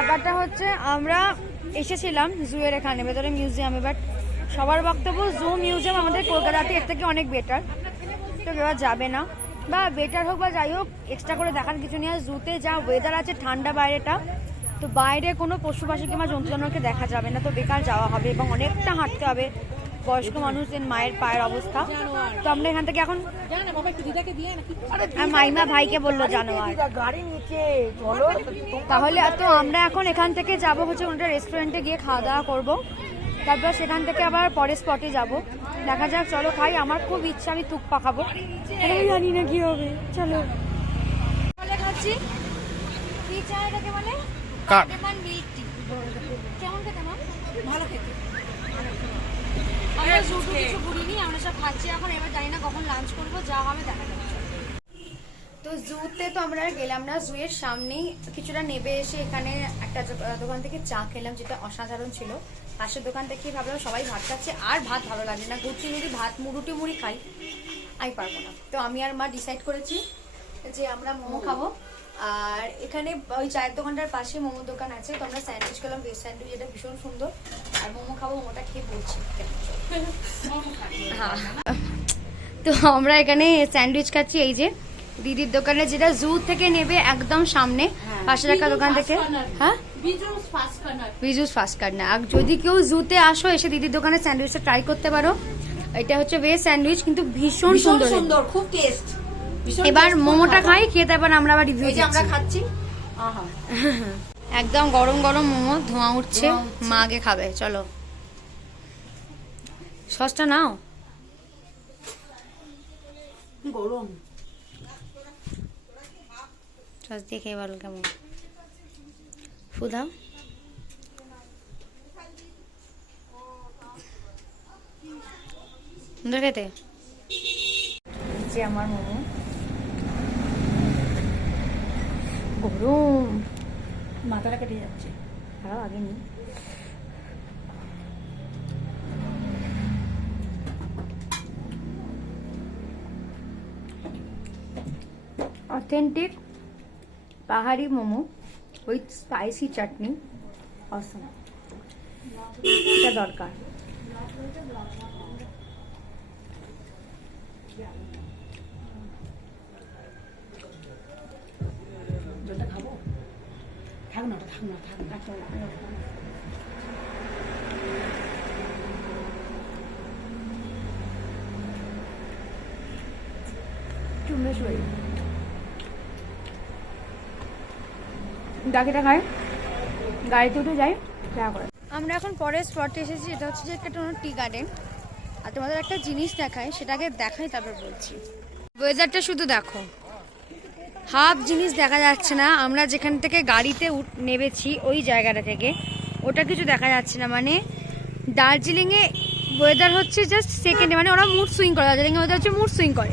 ব্যাপারটা হচ্ছে, আমরা এসেছিলাম জুয়ের এখানে, ভেতরে মিউজিয়ামে বাট সবার বক্তব্য, জু মিউজিয়াম আমাদের কলকাতাতে এর থেকে অনেক বেটার তো কেউ যাবে না। বা বেটার হোক বা যাই হোক এক্সট্রা করে দেখার কিছু নেই। আর জুতে যা ওয়েদার আছে, ঠান্ডা বাইরেটা, তো বাইরে কোনো পশু পাখি কিংবা জন্তু জানোয়ারকে দেখা যাবে না। তো বেকার যাওয়া হবে এবং অনেকটা হাঁটতে হবে। বয়স্ক মানুষদের মায়ের পায়ের অবস্থা। তো আমরা এখান থেকে এখন আর মাইমা ভাইকে বলল জানোয়ার গাড়ি নিচে তাহলে তো আমরা এখন এখান থেকে যাব হচ্ছে কোনটা রেস্টুরেন্টে গিয়ে খাওয়া দাওয়া করব। তারপর সেখান থেকে আবার পরের স্পটে যাব। দেখা যাক চলো খাই আমার খুব ইচ্ছা আমি তুক পাকাবো। জানি না কি হবে চলো। খাচ্ছি। কি চা এটাকে বলে? কেমন খেতে ভালো খেতে। আমরা শুধু কিছু ঘুরিনি আমরা সব খাচ্ছি এখন এবার জানি না কখন লাঞ্চ করব যা হবে দেখা যাবে তো জুতে তো আমরা আর গেলাম না জুয়ের সামনেই কিছুটা নেবে এসে এখানে একটা দোকান থেকে চা খেলাম যেটা অসাধারণ ছিল। পাশের দোকান থেকে ভাবলাম সবাই ভাত খাচ্ছে আর ভাত ভালো লাগে না ঘুরতে যদি ভাত মুড়ুটি মুড়ি খাই। আমি পারব না। তো আমি আর মা ডিসাইড করেছি যে আমরা মোমো খাব। আর এখানে ওই চায়ের দোকানটার পাশে মোমো দোকান আছে তো আমরা স্যান্ডউইচ খেলাম ভেজ স্যান্ডউইচ এটা ভীষণ সুন্দর। আর মোমো খাব মোমোটা খেয়ে বলছি হ্যাঁ তো আমরা এখানে স্যান্ডউইচ খাচ্ছি এই যে দিদির দোকানে যেটা জু থেকে নেবে একদম সামনে পাশে রাখা দোকান থেকে। হ্যাঁ? বিজুস ফাস্ট কার্নার আর যদি কেউ জুতে আসো এসে দিদির দোকানে স্যান্ডউইচটা ট্রাই করতে পারো। এটা হচ্ছে ভেজ স্যান্ডউইচ কিন্তু ভীষণ ভীষণ সুন্দর। সুন্দর খুব টেস্ট এবার মোমোটা খাই খেয়ে তারপর আমরা আবার রিভিউ আমরা খাচ্ছি। আহা। একদম গরম গরম মোমো ধোঁয়া উঠছে। মা আগে খাবে চলো। সসটা নাও। গরম। সস দিয়ে খেয়ে বলো কেমন? ফুদাও। সুন্দর খেতে। যে আমার মোমো। গরম। মাথাটা কেটে যাচ্ছে। আরও আগে নি অথেন্টিক পাহাড়ি momo with spicy chutney. Awesome. এটা দরকার। থাক ওটা গাড়িতে উঠে করে আমরা এখন পরের স্পটে এসেছি, এটা হচ্ছে যে একটা টি গার্ডেন আর তোমাদের একটা জিনিস দেখায়, সেটাকে দেখাই, তারপর বলছি। ওয়েদারটা শুধু দেখো। হাফ জিনিস দেখা যাচ্ছে না। আমরা যেখান থেকে গাড়িতে উঠ- নেমেছি ওই জায়গাটা থেকে। ওটা কিছু দেখা যাচ্ছে না। মানে দার্জিলিংয়ে ওয়েদার হচ্ছে জাস্ট সেকেন্ডে মানে ওরা মুড সুইং করে। দার্জিলিংয়ে ওয়েদার হচ্ছে মুড সুইং করে।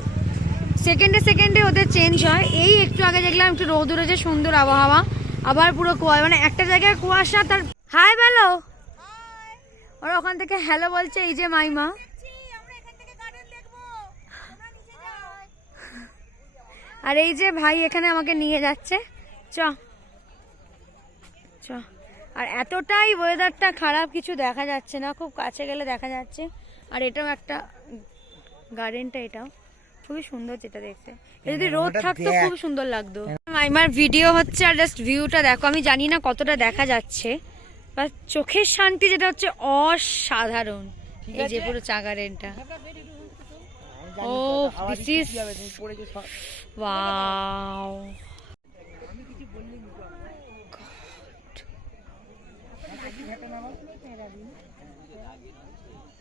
সেকেন্ডে সেকেন্ডে ওদের চেঞ্জ হয়। এই একটু আগে দেখলাম একটু রোদ উঠেছে সুন্দর আবহাওয়া। আবার পুরো কুয়াশা। মানে একটা জায়গায় কুয়াশা তার হাই বলো। ওরা ওখান থেকে হ্যালো বলছে এই যে মাইমা। আর এই যে ভাই এখানে আমাকে নিয়ে যাচ্ছে। চ। চ। আর এতটাই ওয়েদারটা খারাপ কিছু দেখা যাচ্ছে না খুব কাছে গেলে দেখা যাচ্ছে। আর এটাও একটা গার্ডেনটা এটাও। খুবই সুন্দর যেটা দেখতে। যদি রোদ থাকতো খুব সুন্দর লাগতো। মাইমার ভিডিও হচ্ছে আর জাস্ট ভিউটা দেখো আমি জানি না কতটা দেখা যাচ্ছে। বা চোখের শান্তি যেটা হচ্ছে অসাধারণ। এই যে পুরো চা গার্ডেনটা ও দিস ইজ ওয়াও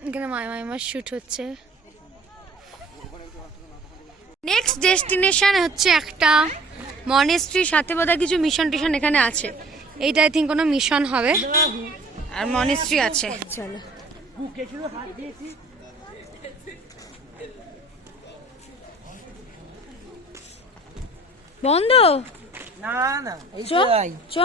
এখানে মায় মাইমার শুট হচ্ছে। নেক্সট ডেস্টিনেশন হচ্ছে একটা মনেস্ট্রির সাথে বোধহয় কিছু মিশন টিশন এখানে আছে। এইটা আই থিঙ্ক কোনো মিশন হবে। আর মনেস্ট্রি আছে। চলো। বন্ধ? না না এই চ চ।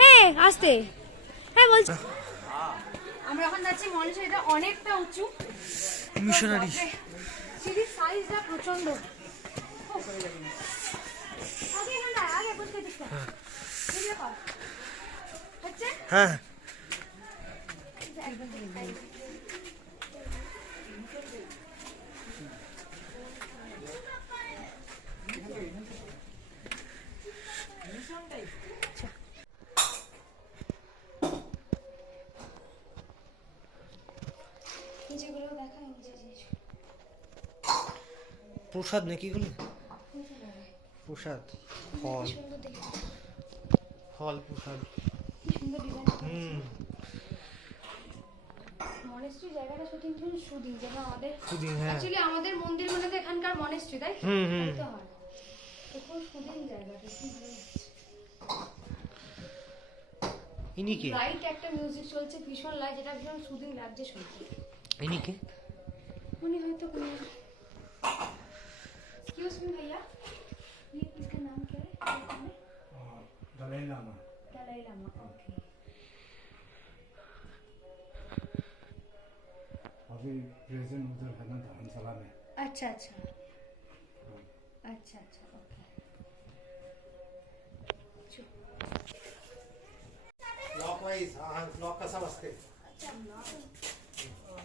হ্যাঁ আসতে। হ্যাঁ বলছি। আমরা এখন যাচ্ছি মনীষা এটা অনেকটা উঁচু। মিশনারি। সিঁড়ির সাইজটা প্রচণ্ড হ্যাঁ। প্রসাদ নাকি এগুলো? প্রসাদ ফল। ফল প্রসাদ। হুম। মনেস্ট্রি জায়গাটা শুটিং সুদিন হ্যাঁ। আমাদের মন্দির এখানকার মনেস্ট্রি লাইট একটা মিউজিক চলছে ভীষণ লাইট যেটা সুদিন উনি হয়তো ভাইয়া? दलाई लामा दलाई लामा ओके अभी प्रेजेंट उधर है ना धर्मशाला में। अच्छा अच्छा। अच्छा अच्छा ओके ब्लॉक वाइज हाँ हाँ ब्लॉक कसा बसते अच्छा ब्लॉक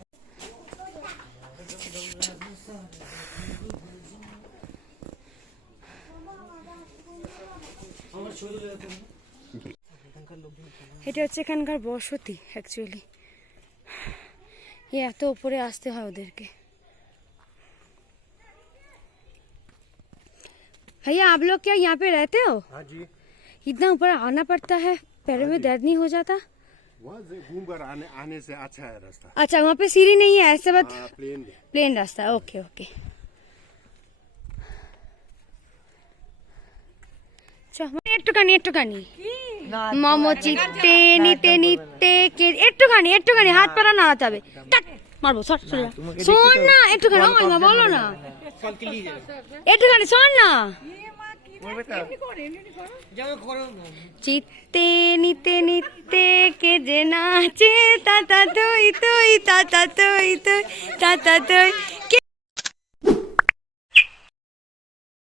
এটা হচ্ছে এখানকার বসতি অ্যাকচুয়ালি এ এত উপরে আসতে হয় ওদেরকে भैया आप लोग क्या यहाँ पे रहते हो हाँ जी इतना ऊपर आना पड़ता है पैरों में दर्द नहीं हो जाता वहाँ से घूम कर आने आने से अच्छा है रास्ता अच्छा वहाँ पे सीढ़ी नहीं है ऐसे बात हाँ प्लेन প্লেন রাস্তা ওকে একটুখানি একটুখানি। মমচি চিত্তে নিতে নিতে কে একটুখানি একটুখানি হাত পাড়া নাড়াতে হবে। মারবো সর সরে। শোন না একটুখানি আমার মা বলো না। একটুখানি শোন না। চিত্তে নিতে নিতে কে যে নাচে তাতা তুই তুই তাতা তুই তুই তাতা তুই কে